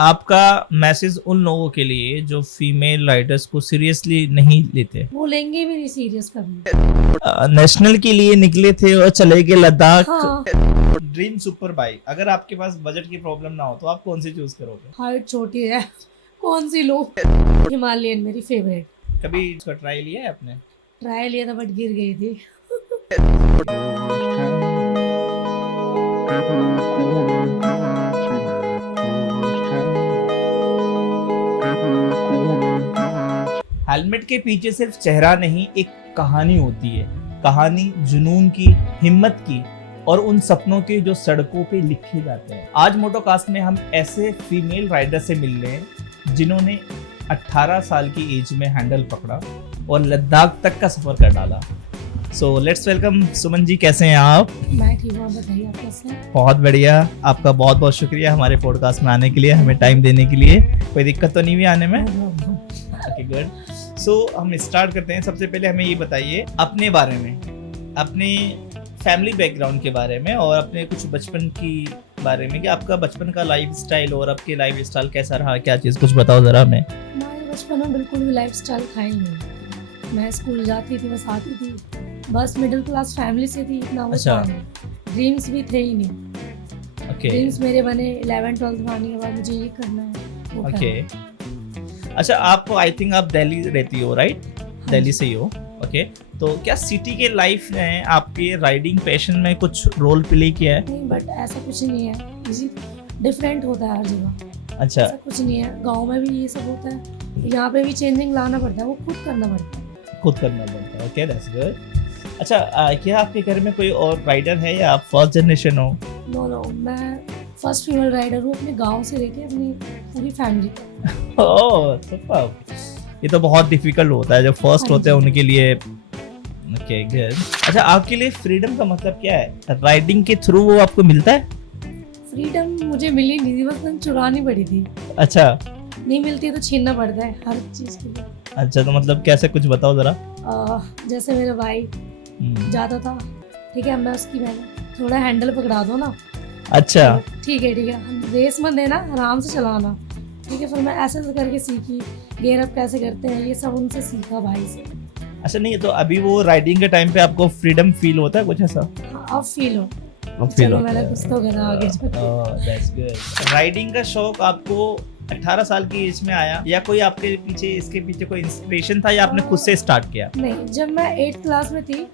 आपका मैसेज उन लोगों के लिए जो फीमेल राइडर्स को सीरियसली नहीं लेते? वो लेंगे भी नहीं सीरियस कभी। नेशनल के लिए निकले थे और चले गए लद्दाख। हाँ, ड्रीम सुपर बाइक, अगर आपके पास बजट की प्रॉब्लम ना हो तो आप कौन सी चूज करोगे? हाइट छोटी है, कौन सी लो। हिमालयन मेरी फेवरेट। कभी इसका ट्राई लिया है आपने? ट्राई लिया था बट गिर गई थी। हेलमेट के पीछे सिर्फ चेहरा नहीं, एक कहानी होती है। कहानी जुनून की, हिम्मत की और उन सपनों के जो सड़कों पे लिखे जाते हैं। आज मोटोकास्ट में हम ऐसे फीमेल राइडर से मिल रहे हैं जिन्होंने 18 साल की एज में हैंडल पकड़ा और लद्दाख तक का सफर कर डाला। So let's welcome Suman ji, कैसे हैं आप? मैं ठीक हूँ, बताइए आप कैसे हैं? बहुत बढ़िया, आपका बहुत बहुत शुक्रिया हमारे पॉडकास्ट में आने के लिए, हमें टाइम देने के लिए। कोई दिक्कत तो नहीं हुई आने में? Okay, good. सो हम स्टार्ट करते हैं। सबसे पहले हमें ये बताइए अपने बारे में, अपने फैमिली बैकग्राउंड के बारे में और अपने कुछ बचपन की बारे में, कि आपका बचपन का लाइफ स्टाइल और आपके लाइफ स्टाइल कैसा रहा, क्या चीज़ कुछ बताओ ज़रा हमें। हमारे बचपन में बिल्कुल भी लाइफ स्टाइल था ही नहीं। मैं स्कूल जाती थी, बस आती थी, बस मिडिल क्लास फैमिली से थी, इतना वो अच्छा। था नहीं। ड्रीम्स भी थे ही नहीं। ओके ड्रीम्स मेरे बने 11th-12th में आने के बाद मुझे ये करना है, वो ओके। करना है। अच्छा, आपको आई थिंक आप दिल्ली रहती हो, राइट? दिल्ली से ही हो, ओके। तो क्या सिटी के लाइफ ने आपके राइडिंग पैशन में कुछ रोल प्ले किया है? नहीं, बट ऐसा कुछ नहीं है, इजी डिफरेंट होता है हर जगह। अच्छा, ऐसा कुछ नहीं है, गांव में भी ये सब होता है, यहाँ पे भी चेंजिंग लाना पड़ता है, वो खुद करना पड़ता है। खुद करना पड़ता है। Okay, that's good. अच्छा, क्या आपके घर में कोई और राइडर है या आप फर्स्ट जनरेशन हो? नो नो, मैं फर्स्ट फीमेल राइडर हूँ अपने गांव से लेके अपनी पूरी फैमिली। ओह सुपर। ये तो बहुत डिफिकल्ट होता है, जो फर्स्ट हाँ होते हैं जी। उनके लिए। Okay, good. अच्छा, आपके लिए फ्रीडम का मतलब क्या है? राइडिंग के थ्रू वो आपको मिलता है? फ्रीडम मुझे मिली नहीं थी, बस मैंने चुरानी पड़ी थी। अच्छा नहीं मिलती तो छीनना पड़ता है हर चीज़ के लिए। अच्छा, तो मतलब कैसे, कुछ बताओ जरा। जैसे मेरा भाई जाता था, ठीक है, मैं थोड़ा हैंडल पकड़ा दो ना, अच्छा तो ठीक है रेस मत देना, आराम से चलाना, ठीक है। फिर मैं ऐसे ऐसे करके सीखी, गेयर अप कैसे करते हैं, ये सब उनसे सीखा भाई से। अच्छा, नहीं तो अभी वो राइडिंग के टाइम पे आपको फ्रीडम फील होता है कुछ ऐसा? हाँ, अब फील हो, फील चलो होता मैंने है। कुछ तो करा आगे जाके। That's good. राइडिंग का शौक आपको 18 साल की एज में आया या कोई आपके पीछे, इसके पीछे कोई इंस्पिरेशन था या आपने खुद से स्टार्ट किया? नहीं, जब मैं 8th क्लास में थी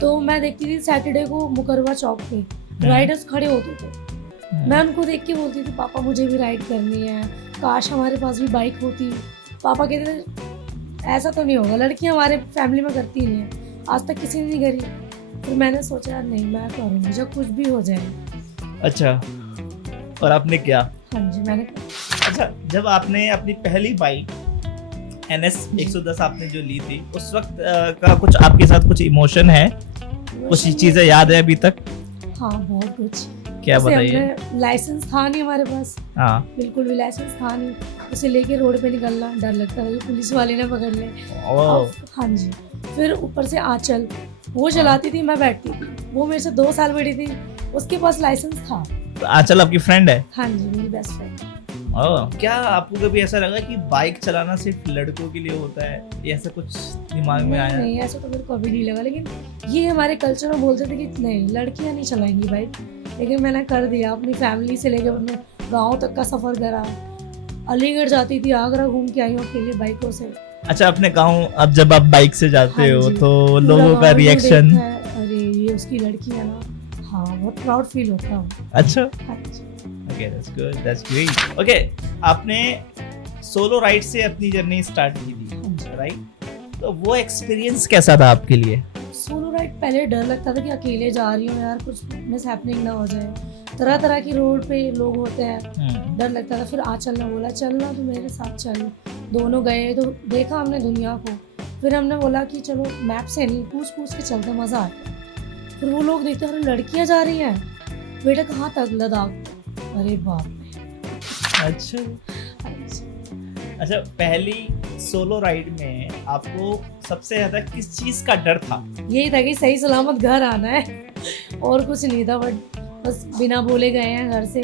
तो मैं देखती थी सैटरडे को मुकरवा चौक पे राइडर्स खड़े होते थे। मैं उनको देख के बोलती थी पापा मुझे भी राइड करनी है, काश हमारे पास भी बाइक होती। पापा कहते थे ऐसा तो नहीं होगा, लड़कियां हमारे फैमिली में करती नहीं है, आज तक किसी ने नहीं करी। फिर मैंने सोचा नहीं, मैं करूँगी जब कुछ भी हो जाए। अच्छा, और आपने क्या? हाँ जी, मैंने अच्छा, जब आपने अपनी पहली बाइक NS 110 आपने जो ली थी, उस वक्त का कुछ आपके साथ कुछ इमोशन है, कुछ चीजें याद है अभी तक? हाँ, बहुत कुछ। क्या जैसे बताइए। हमने लाइसेंस था नहीं हमारे पास, हाँ। बिल्कुल भी लाइसेंस था नहीं, उसे लेके रोड पे निकलना डर लगता था कि पुलिस वाले ना पकड़ ले। ओह। हाँ जी। फिर ऊपर से आंचल, वो चलाती थी, मैं बैठती थी, वो मेरे से 2 साल बड़ी थी, उसके पास लाइसेंस था। तो आंचल आपकी फ्रेंड है? हाँ जी, मेरी बेस्ट फ्रेंड। ओह। क्या आपको कभी ऐसा लगा कि बाइक चलाना सिर्फ लड़कों के लिए होता है, या ऐसा कुछ दिमाग में आया? नहीं, ऐसा तो मेरे को कभी नहीं लगा, लेकिन ये हमारे कल्चर में बोलते थे कि नहीं, लड़कियां नहीं चलाएंगी बाइक, लेकिन मैंने कर दिया। अपनी फैमिली से लेकर अपने गाँव तक का सफर करा, अलीगढ़ जाती थी, आगरा घूम के आई हूँ अकेले बाइकों से। अच्छा, अपने गाँव अब जब आप बाइक से जाते हाँ हो जी, तो पूरा लोगों का गाँव जो रिएक्शन? देखता है, अरे ये उसकी लड़की है ना, हाँ, बहुत प्राउड फील होता है। अच्छा, हाँ जी। Okay, that's good, that's great. Okay, आपने सोलो राइड से अपनी जर्नी स्टार्ट की थी, राइट? तो वो एक्सपीरियंस कैसा था आपके लिए? सोलो राइड पहले डर लगता था कि अकेले जा रही हूँ यार, कुछ मिस हैपनिंग ना हो जाए, तरह तरह की रोड पे लोग होते हैं, डर लगता था। फिर आंचल ने बोला चलना तो मेरे साथ चल, दोनों गए तो देखा हमने दुनिया को। फिर हमने बोला कि चलो मैप से नहीं, पूछ पूछ के चलते, मज़ा आता। फिर वो लोग देखते अरे लड़कियाँ जा रही हैं, बेटा कहाँ तक? लद्दाख। अरे बाप रे। अच्छा अच्छा, पहली सोलो राइड में आपको सबसे ज्यादा किस चीज का डर था? यही था कि सही सलामत घर आना है, और कुछ नहीं था। बट बस बिना बोले गए हैं घर से,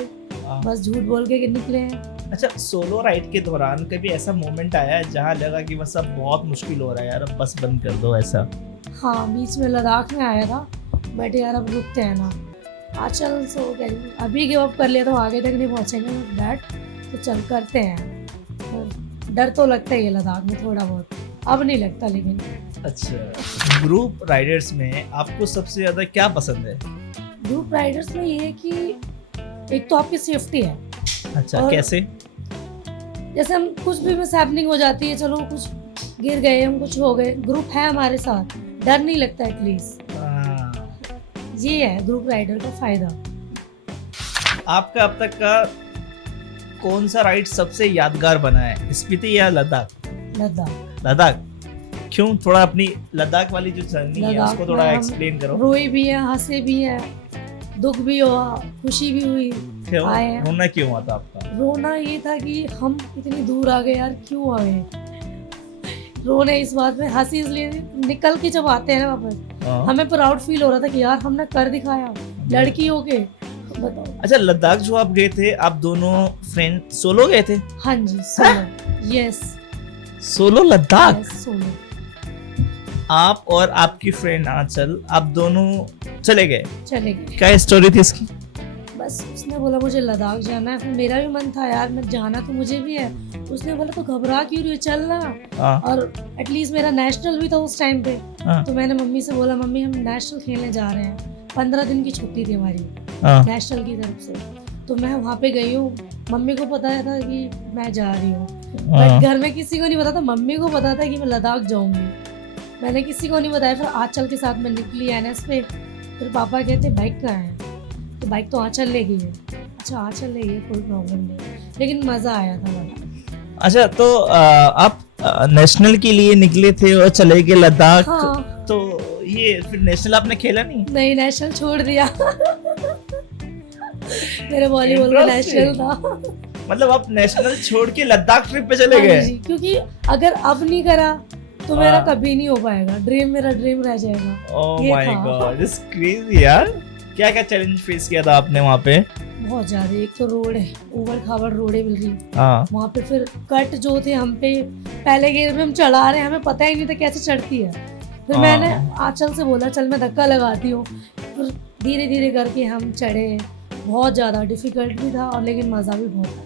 बस झूठ बोल के निकले हैं। अच्छा, सोलो राइड के दौरान कभी ऐसा मोमेंट आया है जहाँ लगा कि बस अब बहुत मुश्किल हो रहा है यार, अब बस बंद कर दो ऐसा? हाँ, बीच में लद्दाख में आया था, बट यार अब रुकते हैं ना, आज चल सो गए, अभी गिव अप कर लिया तो आगे तक नहीं पहुँचेंगे, बैठ तो चल करते हैं। और डर तो लगता ही है लद्दाख में थोड़ा बहुत, अब नहीं लगता लेकिन। अच्छा, ग्रुप राइडर्स में आपको सबसे ज्यादा क्या पसंद है? ग्रुप राइडर्स में ये है कि एक तो आपकी सेफ्टी है। अच्छा, और- कैसे? जैसे हम कुछ भी मिस हैपनिंग हो जाती है, चलो कुछ गिर गए हम, कुछ हो गए, ग्रुप है हमारे साथ, डर नहीं लगता एटलीस्ट। हाँ। ये है ग्रुप राइडर का फायदा। आपका अब तक का कौन सा राइड सबसे यादगार बना है, स्पीति या लद्दाख? लद्दाख। लद्दाख क्यों? थोड़ा अपनी लद्दाख वाली जो जर्नी है लद्दाख उसको थोड़ा में हम एक्सप्लेन करो। रोए भी है, हंसे भी है, दुख भी हुआ, खुशी भी हुई। क्यों आए हैं। रोना क्यों हुआ था आपका? रोना ये था कि हम इतनी दूर आ गए यार, क्यों आ गए। रोने इस बात में, हंसी इसलिए निकल के जब आते हैं ना वापस, हाँ। हमें प्राउड फील हो रहा था कि यार हमने कर दिखाया, लड़की होके। बताओ। अच्छा, लद्दाख जो आप गए थे, आप दोनों फ्रेंड सोलो गए थे? हाँ जी, solo. Yes, solo Ladakh? Solo. आप और आपकी फ्रेंड आंचल, आप दोनों चले गए? चले गए। क्या स्टोरी थी इसकी? बस उसने बोला मुझे लद्दाख जाना है, फिर मेरा भी मन था यार, मैं जाना तो मुझे भी है। उसने बोला तो घबरा क्यों रही हो, चल ना। हाँ। और एटलीस्ट मेरा नेशनल भी था उस टाइम पे, हाँ। तो मैंने मम्मी से बोला मम्मी हम नेशनल खेलने जा रहे हैं, 15 दिन की छुट्टी थी हमारी हाँ। नेशनल की तरफ से, तो मैं वहाँ पे गई हूँ। मम्मी को पता था कि मैं जा रही हूँ, हाँ। बट घर में किसी को नहीं पता था, मम्मी को पता था कि मैं लद्दाख जाऊंगी, मैंने किसी को नहीं बताया। फिर आंचल के साथ मैं निकली एनएस पे, फिर पापा कहते बाइक कहाँ है, तो बाइक तो आंचल ले गई है। अच्छा, आंचल ले गई, कोई प्रॉब्लम नहीं, लेकिन मज़ा आया था बड़ा। अच्छा, तो आप नेशनल के लिए निकले थे और चले गए लद्दाख। हाँ। तो ये फिर नेशनल आपने खेला नहीं? नहीं, नेशनल छोड़ दिया। मेरे वॉलीबॉल का नेशनल था। मतलब आप नेशनल छोड़ के लद्दाख ट्रिप पे चले हाँ गए? जी, क्योंकि अगर अब नहीं करा तो मेरा हाँ। कभी नहीं हो पाएगा, मेरा ड्रीम रह जाएगा। ओह ये माय था। गॉड, इट्स क्रेजी यार। क्या क्या चैलेंज फेस किया था आपने वहाँ पे? बहुत ज्यादा, एक तो रोड है, उबड़ खाबड़ रोडें मिल रही, हाँ। वहाँ पे फिर कट जो थे हम पे, पहले गेयर में हम चढ़ा रहे हैं, हमें पता ही नहीं था कैसे चढ़ती है। फिर हाँ। मैंने आंचल से बोला चल मैं धक्का लगाती हूँ, फिर धीरे धीरे करके हम चढ़े। बहुत ज़्यादा डिफिकल्ट भी था और लेकिन मज़ा भी बहुत था।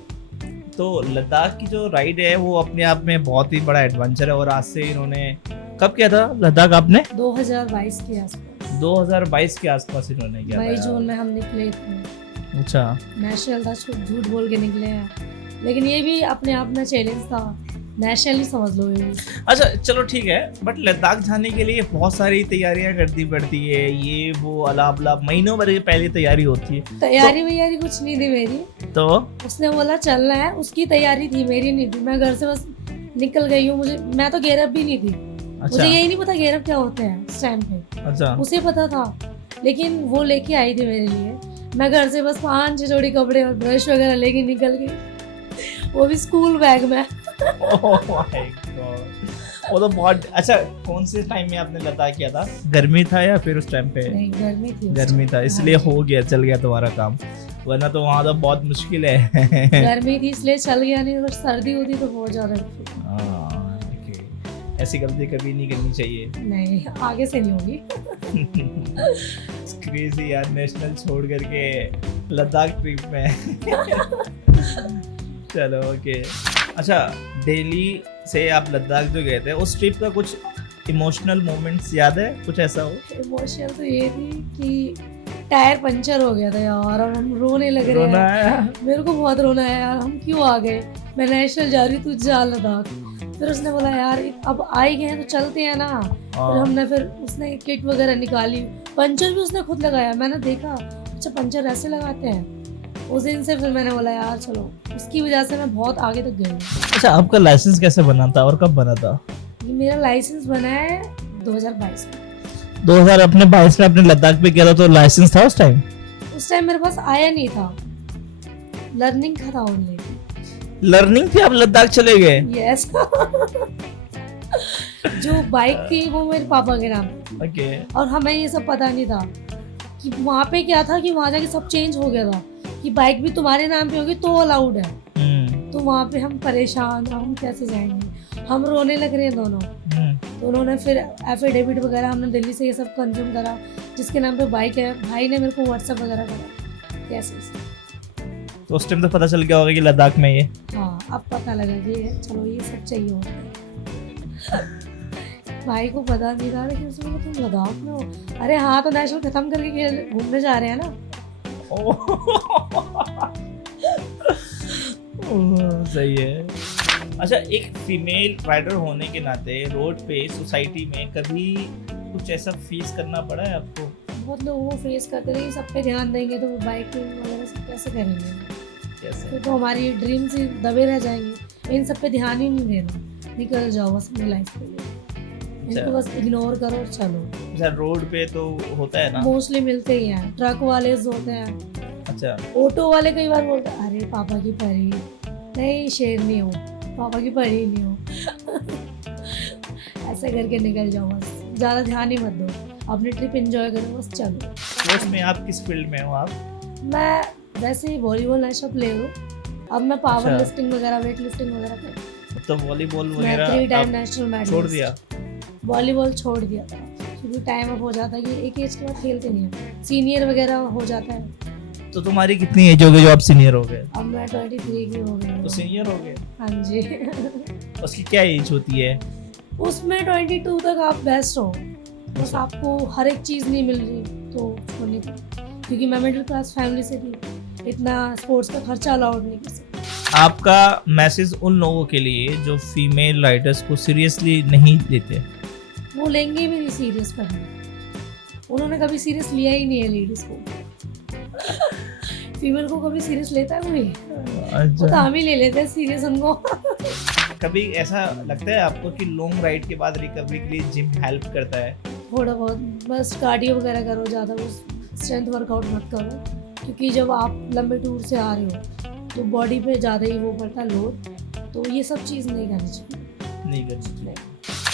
तो लद्दाख की जो राइड है वो अपने आप में बहुत ही बड़ा एडवेंचर है। और आज से इन्होंने कब किया था लद्दाख आपने? 2022 के आसपास, 2022 के आसपास इन्होंने किया मई था। जून में हम निकले थे। अच्छा। नेशनल था, झूठ बोल के निकले हैं, लेकिन ये भी अपने आप में चैलेंज था, नेशनल ही समझ लो ये। अच्छा चलो ठीक है, बट लद्दाख जाने के लिए बहुत सारी तैयारियां करनी पड़ती है, ये वो अलाप अलाप महीनों भर पहले तैयारी होती है। तैयारी वैयारी कुछ नहीं थी मेरी, तो उसने बोला चलना है, उसकी तैयारी थी, मेरी नहीं थी। मैं घर से बस निकल गई हूँ, मैं तो गेरअप भी नहीं थी। अच्छा। मुझे यही नहीं पता गेरअप क्या होते हैं उस टाइम पे, अच्छा। उसे पता था, लेकिन वो लेके आई थी मेरे लिए। मैं घर से बस 5-6 जोड़ी कपड़े और ब्रश वगैरह लेके निकल गई, वो भी स्कूल बैग में। Oh my God. वो तो बहुत अच्छा। कौन से टाइम में आपने लद्दाख किया था? गर्मी था या फिर उस टाइम पे? नहीं, गर्मी थी उस गर्मी था, टाइम। इसलिए हो गया, चल गया तुम्हारा काम, वरना तो वहाँ तो बहुत मुश्किल है। गर्मी थी इसलिए चल गया, नहीं अगर सर्दी होती तो बहुत ज्यादा दिक्कत। हाँ, okay. ऐसी गलती कभी नहीं करनी चाहिए। नहीं, आगे से नहीं होगी। क्रेजी यार, नेशनल छोड़ करके लद्दाख ट्रिप में। चलो ओके। अच्छा, दिल्ली से आप लद्दाख जो गए थे, उस ट्रिप का कुछ इमोशनल मोमेंट्स याद है? कुछ ऐसा हो? इमोशनल तो ये थी कि टायर पंचर हो गया था यार, और हम रोने लग रहे रोना हैं। आया? मेरे को बहुत रोना है यार, हम क्यों आ गए, मैं नेशनल जा रही, तू जा लद्दाख। फिर उसने बोला यार अब आ ही गए हैं तो चलते हैं ना। फिर हमने उसने किट वगैरह निकाली, पंचर भी उसने खुद लगाया, मैंने देखा अच्छा पंचर ऐसे लगाते हैं। उस दिन से फिर मैंने बोला यार चलो, उसकी वजह से मैं बहुत आगे तक गई। अच्छा, आपका लाइसेंस कैसे बना था और कब बना था? ये मेरा लाइसेंस बना है 2022 में। 2022 में आपने लद्दाख पे किया था, तो लाइसेंस था उस टाइम? उस टाइम मेरे पास आया नहीं था, लर्निंग था ओनली। लर्निंग थी, आप लद्दाख चले गए? यस। जो बाइक थी वो मेरे पापा के नाम पे, ओके। और हमें ये सब पता नहीं था कि वहाँ पे क्या था, कि वहाँ जाके सब चेंज हो गया था कि बाइक भी तुम्हारे नाम पे होगी तो अलाउड है। तो वहाँ पे हम परेशान, हम कैसे जाएंगे, हम रोने लग रहे हैं दोनों। तो उन्होंने फिर एफिडेविट वगैरह हमने दिल्ली से ये सब कंज्यूम करा, जिसके नाम पे बाइक है, भाई ने मेरे को व्हाट्सएप वगैरह करा कैसे। तो उस टाइम तो पता चल गया होगा कि लद्दाख में ये। हाँ, अब पता लगा कि चलो ये सब चाहिए होता है। भाई को पता नहीं था, लेकिन उसने बोला तुम लद्दाख में हो। अरे हाँ, तो नेशनल खत्म करके घूमने जा रहे हैं ना। सही है। अच्छा, एक फीमेल राइडर होने के नाते रोड पे सोसाइटी में कभी कुछ ऐसा फेस करना पड़ा है आपको? बहुत लोग वो फेस करते रहे, सब पे ध्यान देंगे तो बाइकिंग वगैरह सब कैसे करेंगे? कैसे? तो हमारी ड्रीम्स ही दबे रह जाएंगे। इन सब पे ध्यान ही नहीं देना, निकल जाओ बस अपनी लाइफ के लिए, इनको बस इग्नोर करो और चलो। अच्छा, रोड पे तो होता है ना, मोस्टली मिलते ही हैं, ट्रक वाले होते हैं। अच्छा, ऑटो वाले कई बार बोलते हैं अरे पापा की परी, नहीं शेरनी हो, पापा की परी नहीं हो। ऐसे करके निकल जाओ बस, ज़्यादा ध्यान ही मत दो, अपनी ट्रिप एंजॉय करो बस, चलो। स्पोर्ट्स में आप किस फील्ड में हो आप? मैं वैसे ही वॉलीबॉल नेशनल प्लेयर हूँ। अब मैं पावर अच्छा। लिफ्टिंग वगैरह, वेट लिफ्टिंग वगैरह करती तो वॉलीबॉल हूँ। मैं 3 वगैरह टाइम आप नेशनल मेडल छोड़ दिया? वॉलीबॉल छोड़ दिया था क्योंकि टाइम अप हो जाता है कि एक एज के बाद खेलते नहीं है, सीनियर वगैरह हो जाता है। तो तुम्हारी कितनी एज हो गई जो आप सीनियर हो गए? अब मैं 23 की हो गई तो हूँ। सीनियर हो गए? हाँ जी। उसकी क्या एज होती है? उसमें 22 तक आप बेस्ट हो, बस अच्छा। आपको हर एक चीज़ नहीं मिल रही तो छोड़नी पड़ी, क्योंकि मैं मिडिल क्लास फैमिली से थी, इतना स्पोर्ट्स का खर्चा अलाउड नहीं कर सकती। आपका मैसेज उन लोगों के लिए जो फीमेल राइडर्स को सीरियसली नहीं लेते? वो लेंगे भी नहीं सीरियस करना, उन्होंने कभी सीरियस लिया ही नहीं है लेडीज को। फीमेल को कभी सीरियस लेता है कोई? वो तो हम ही ले लेते हैं सीरियस उनको। कभी ऐसा लगता है आपको कि लॉन्ग राइड के बाद रिकवरी के लिए जिम हेल्प करता है? थोड़ा बहुत, बस कार्डियो वगैरह करो, ज़्यादा वो स्ट्रेंथ वर्कआउट मत करो, क्योंकि जब आप लंबे टूर से आ रहे हो तो बॉडी पे ज़्यादा ही वो पड़ता है लोड, तो ये सब चीज़ नहीं करनी चाहिए। नहीं करनी चाहिए।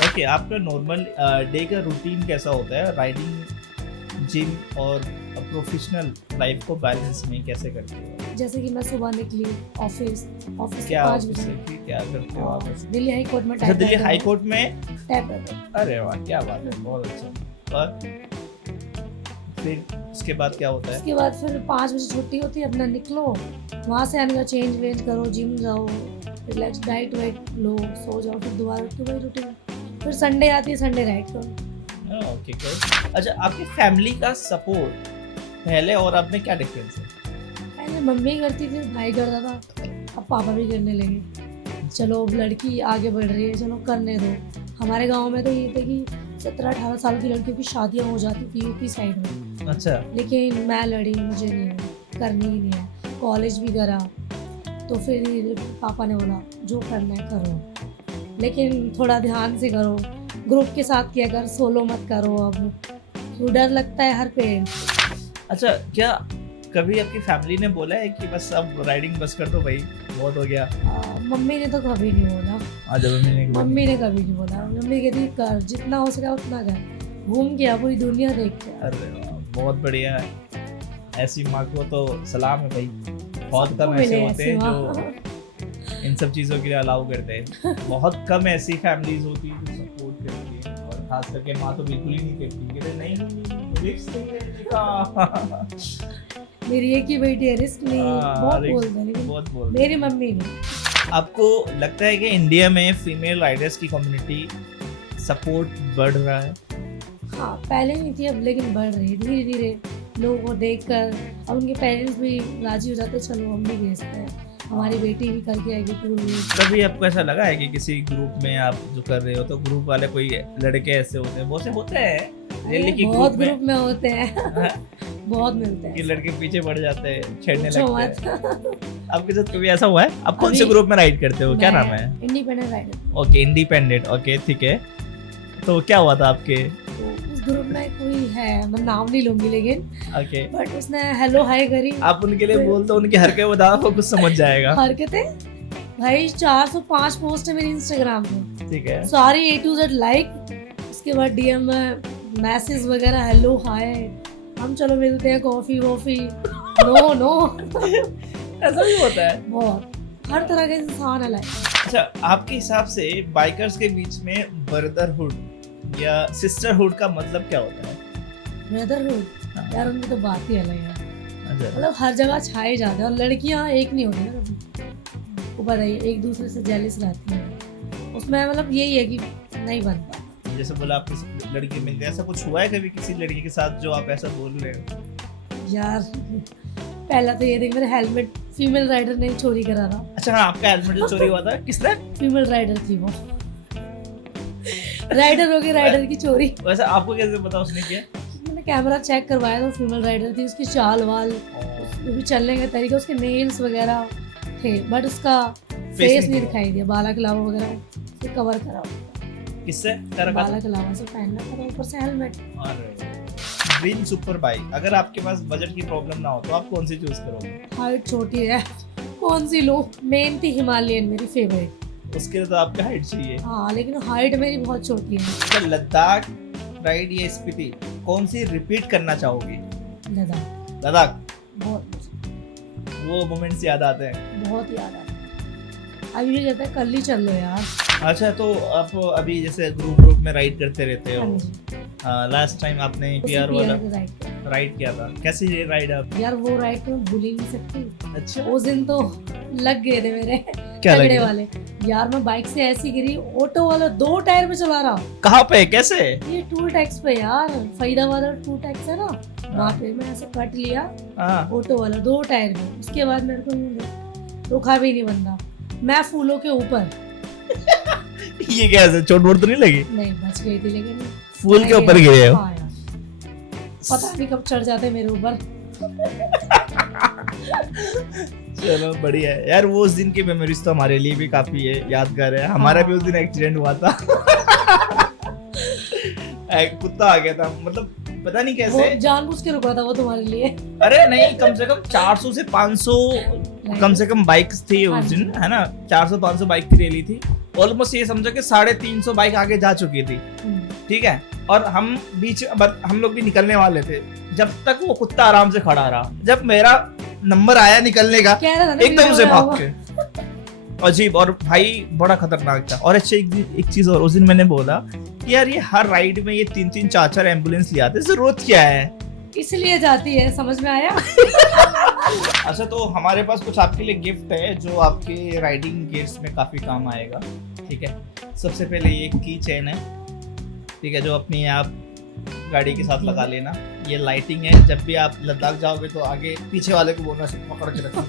ओके, आपका नॉर्मल डे का रूटीन कैसा होता है? राइडिंग, जिम और प्रोफेशनल लाइफ को बैलेंस में कैसे करते हो? जैसे कि मैं सुबह निकली ऑफिस से क्या 5 ऑफिस बजे, है कि क्या करते हो आप? दिल्ली हाई कोर्ट में अच्छा, दिल्ली हाई कोर्ट में? टाइप। अरे वाह, क्या बात है, बहुत अच्छा। और फिर उसके बाद क्या होता है? उसके बाद फिर 5 बजे छुट्टी होती है, अपना निकलो, वहाँ से आने का चेंज वेंज करो, जिम जाओ, रिलैक्स डाइट वाइट लो, सो जाओ, फिर दोबारा उठ के वही रूटीन। फिर संडे आती है, संडे राइड करो। Okay, good. अच्छा, आपकी फैमिली का सपोर्ट पहले और अब में क्या डिफरेंस है? पहले मम्मी करती थी, भाई करता था, अब पापा भी करने लगे। चलो अब लड़की आगे बढ़ रही है, चलो करने दो। हमारे गांव में तो ये थे कि 17-18 साल की लड़कियों की शादियां हो जाती थी यूपी साइड में, अच्छा, लेकिन मैं लड़ी, मुझे नहीं करनी ही नहीं है। कॉलेज भी करा, तो फिर पापा ने बोला जो करना है करो, लेकिन थोड़ा ध्यान से करो, ग्रुप के साथ किया कर, सोलो मत करो। अब तो डर लगता है हर पेरेंट। अच्छा, क्या कभी आपकी फैमिली ने बोला है कि बस अब राइडिंग बस कर दो भाई, बहुत हो गया? मम्मी ने तो कभी नहीं बोला। मम्मी ने कभी नहीं बोला। मम्मी कहती कर, जितना हो सका उतना कर, घूम के आ, पूरी दुनिया देख के आ। अरे वाह, बहुत बढ़िया है। ऐसी माँ को तो सलाम है भाई, बहुत कम सबको ऐसे मिले होते ऐसी हैं माँ। जो इन सब चीज़ों के लिए अलाउ करते हैं। बहुत कम ऐसी फैमिलीज होती है जो सपोर्ट करती है, और खास करके माँ तो बिल्कुल ही नहीं करती, कहते नहीं रिस्क नहीं लेने का। मेरी एक ही बेटी है, रिस्क नहीं, बहुत बोलते हैं, लेकिन बहुत बोल। मेरी मम्मी नहीं। आपको लगता है कि इंडिया में फीमेल राइडर्स की कम्युनिटी सपोर्ट बढ़ रहा है? हाँ, पहले नहीं थी अब, लेकिन बढ़ रही है धीरे धीरे। लोगों को देखकर अब उनके पेरेंट्स भी राजी हो जाते, चलो हम भी भेजते हैं, हमारी बेटी भी करके आएगी टूर। कभी आपको ऐसा लगा है कि किसी ग्रुप में आप जो कर रहे हो तो ग्रुप वाले कोई लड़के ऐसे होते हैं, बहुत से होते हैं दिल्ली की बहुत ग्रुप ग्रुप में होते हैं, बहुत मिलते कि हैं, लड़के पीछे बढ़ जाते हैं, छेड़ने पूछो लगते हैं? मत। आपके साथ कभी ऐसा हुआ है? आप कौन से अभी- ग्रुप में राइड करते हो, क्या नाम है? Independent rider. Okay, independent, okay ठीक है। तो क्या हुआ था आपके? तो उस ग्रुप में कोई है, मैं नाम नहीं लूंगी, लेकिन ओके, बट उसने हेलो हाय करी। आप उनके लिए बोल दो, उनकी हरकत बताओ, वो कुछ समझ जाएगा। हरकतें भाई, 405 पोस्ट है मेरी इंस्टाग्राम पे, ठीक है, सारी A to Z लाइक, उसके बाद DM में मैसेज वगैरह, हेलो हाय, हम चलो मिलते हैं, कॉफी वॉफी, नो नो। ऐसा भी होता है? बहुत। हर तरह का इंसान है लाइफ। अच्छा, आपके हिसाब से बाइकर्स के बीच में ब्रदरहुड या सिस्टरहुड का मतलब क्या होता है? ब्रदरहुड यार उनकी तो बात ही अलग है, अच्छा, मतलब हर जगह छाए जाते हैं और लड़कियां एक नहीं होती ना कभी, वो पता ही है, एक दूसरे से जेलिस रहती हैं, उसमें मतलब यही है कि नहीं बनता। जैसे बोला आप किसी लड़की मिल गई, ऐसा कुछ हुआ है कभी किसी लड़की के साथ जो आप ऐसा बोल रहे हो? यार पहला तो ये देख, मेरा हेलमेट फीमेल राइडर ने चोरी करा था। अच्छा हाँ, आपका हेलमेट जो चोरी हुआ था किसने? फीमेल राइडर थी वो, राइडर हो गई, राइडर की चोरी। वैसे आपको कैसे पता उसने किया? मैंने कैमरा चेक करवाया तो फीमेल राइडर थी, उसकी चाल वाल, वो भी चलने का तरीका, उसके नेल्स वगैरह थे, बट उसका फेस नहीं दिखाई दिया, बाला के अलावा वगैरह से कवर करा हुआ। किससे कर रखा बाला के अलावा से पहनना था, ऊपर से हेलमेट। ड्रीम सुपर बाइक, अगर आपके पास बजट की प्रॉब्लम ना हो तो आप कौन सी चूज करोगे? हाइट छोटी है, कौन सी लो? मेन थी हिमालयन मेरी फेवरेट। उसके लिए तो आपका हाइट चाहिए। हाँ लेकिन हाइट मेरी बहुत छोटी है। तो लद्दाख राइड या स्पीति, कौन सी रिपीट करना चाहोगे? लद्दाख लद्दाख, बहुत वो मोमेंट्स याद आते हैं। बहुत याद आता है। अभी भी कहता है कल ही चल लो यार। अच्छा, तो आप अभी जैसे ग्रुप में राइड करते रहते हाँ हो, जी, लास्ट टाइम आपने उसी पीआर वाला PR के राइड। राइड किया था, कैसी राइड आप? यार वो राइड तो मैं भूल ही नहीं सकती। अच्छा, उस दिन तो लग गए थे मेरे क्या तगड़े लगे? वाले। यार मैं बाइक से ऐसी गिरी, ऑटो वाला 2 टायर पे चला रहा। कहाँ पे, कैसे? ये टूल टैक्स पे यार, फरीदाबाद और टूल टैक्स है ना, वहाँ पे मैं ऐसे कट लिया हाँ, ऑटो वाला 2 टायर में। उसके बाद मेरे को रुका भी नहीं बंदा, मैं फूलों के ऊपर। ये कैसे, चोट वोट तो नहीं लगी? नहीं बच गई थी लेकिन फूल के ऊपर गिरे हो? हाँ यार, पता नहीं कब चढ़ जाते मेरे ऊपर। चलो बढ़िया है यार, वो उस दिन की मेमोरीज तो हमारे लिए भी काफी है, यादगार है। हमारा भी उस दिन एक्सीडेंट हुआ था। एक कुत्ता आ गया था, मतलब पता नहीं वो कैसे। जानबूझ के रुका था वो तुम्हारे लिए। अरे नहीं, कम से कम 400 से 500 कम से कम बाइक्स थी हाँ उस जी। दिन, है ना? 400-500 बाइक की रैली थी। ऑलमोस्ट ये समझो कि 350 बाइक आगे जा चुकी थी, ठीक है? और हम बीच, हम लोग भी निकलने वाले थे, जब तक वो कुत्ता आराम से खड़ा रहा। जब मेरा नंबर आया निकलने का, कह रहा था ना एकदम से वीडियो भाग में के, अजीब। और भाई बड़ा खतरनाक था। और अच्छा, एक चीज और, उस दिन मैंने बोला कि यार ये हर राइड में ये 3-3 4-4 एम्बुलेंस ले आते, जरूरत क्या है? इसलिए जाती है, समझ में आया? अच्छा, तो हमारे पास कुछ आपके लिए गिफ्ट है जो आपके राइडिंग गियर्स में काफी काम आएगा, ठीक है? सबसे पहले ये की चेन है, ठीक है, जो अपनी आप गाड़ी के साथ लगा लेना। ये लाइटिंग है, जब भी आप लद्दाख जाओगे तो आगे पीछे वाले को बोलना से पकड़ के रखना।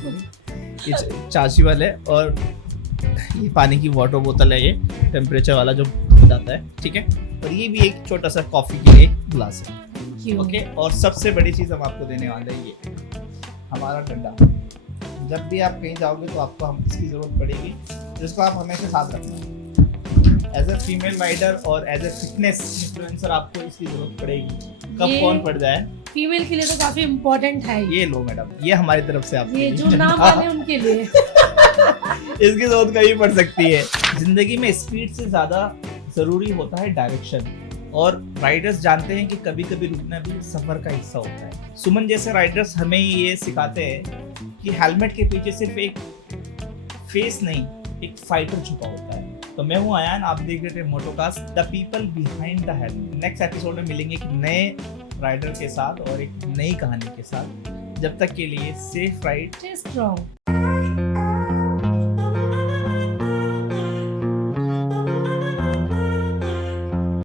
ये चाची वाले। और ये पानी की वाटर बोतल है, ये टेम्परेचर वाला जो जाता है, ठीक है? और ये भी एक छोटा सा कॉफी के एक गिलास है, ओके? और सबसे बड़ी चीज हम आपको देने वाले हैं, ये हमारा डंडा। जब भी आप कहीं जाओगे तो आपको हम इसकी जरूरत पड़ेगी, जिसको आप हमेशा साथ रखना। एज ए फीमेल राइडर और एज ए फिटनेस इन्फ्लुएंसर आपको इसकी जरूरत पड़ेगी। कब ये कौन पड़ जाए, फीमेल के लिए तो काफी इम्पोर्टेंट है ये लो मैडम, ये हमारी तरफ से आपके ये लिए। जो ना माने उनके लिए। इसकी जरूरत कहीं पड़ सकती है। जिंदगी में स्पीड से ज्यादा जरूरी होता है डायरेक्शन, और राइडर्स जानते हैं कि कभी कभी रुकना भी सफर का हिस्सा होता है। सुमन जैसे राइडर्स हमें ये सिखाते हैं कि हेलमेट के पीछे सिर्फ एक फेस नहीं, एक फाइटर छुपा होता है। तो मैं हूँ आयान, आप देख रहे थे Motocast, the people behind the helmet. Next episode में मिलेंगे एक नए राइडर के साथ और एक नई कहानी के साथ। जब तक के लिए सेफ राइड, स्ट्रॉन्ग।